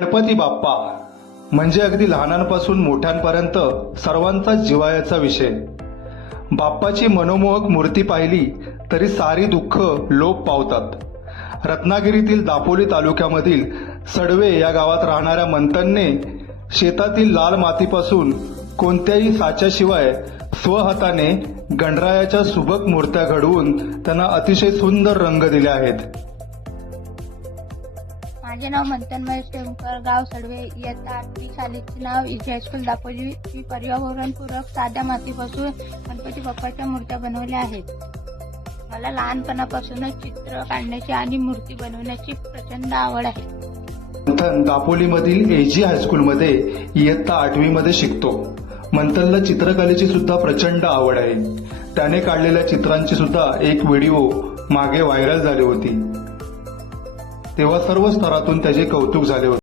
गणपती बाप्पा म्हणजे अगदी लहानांपासून मोठ्यांपर्यंत सर्वांचा जिव्हाळ्याचा विषय. बाप्पाची मनोमोहक मूर्ती पाहिली तरी सारी दुःख लोप पावतात. रत्नागिरीतील दापोली तालुक्यामधील सडवे या गावात राहणाऱ्या मंथनने शेतातील लाल मातीपासून कोणत्याही साच्याशिवाय स्वहाताने गणरायाच्या सुबक मूर्त्या घडवून त्यांना अतिशय सुंदर रंग दिले आहेत. माझे नाव मंथन महेश टेमकर, गाव सडवे. इयत्ता 8वी. शाळेचे नाव इजी हायस्कूल दापोली. मी पर्यावरणपूरक साध्या मातीपासून गणपती बाप्पाच्या मूर्त्या बनवल्या आहेत. मला लहानपणापासूनच चित्र काढण्याची आणि मूर्ती बनवण्याची प्रचंड आवड आहे. मंथन दापोलीमधील एजी हायस्कूलमध्ये इयत्ता 8वी मध्ये शिकतो. मंथनला चित्रकलेची सुद्धा प्रचंड आवड आहे. त्याने काढलेल्या चित्रांची सुद्धा एक व्हिडिओ मागे व्हायरल झाली होती. तेव्हा सर्व स्तरातून त्याचे कौतुक झाले होते.